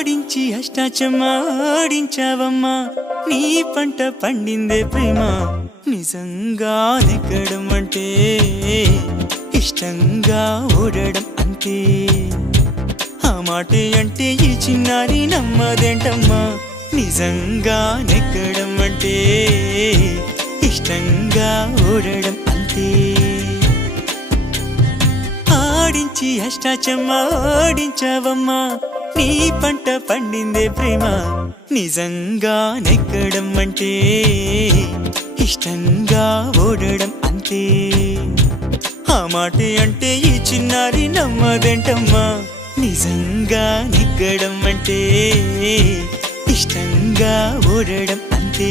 ఆడించి అష్టాచమ్మా ఆడించావమ్మా నీ పంట పండిందే ప్రేమ నిజంగా నెగ్గడం అంటే ఇష్టంగా ఓడడం అంతే ఆ మాటే అంటే ఈ చిన్నారి నమ్మదేంటమ్మా నిజంగా నెగ్గడం అంటే ఇష్టంగా ఓడడం అంతే ఆడించి అష్టాచమ్మా ఆడించావమ్మా నీ పంట పండిందే ప్రేమ నిజంగా నెగ్గడం అంటే ఇష్టంగా ఓడడం అంతే ఆ మాటే అంటే ఈ చిన్నారి నమ్మదేంటమ్మా నిజంగా నెగ్గడం అంటే ఇష్టంగా ఓడడం అంతే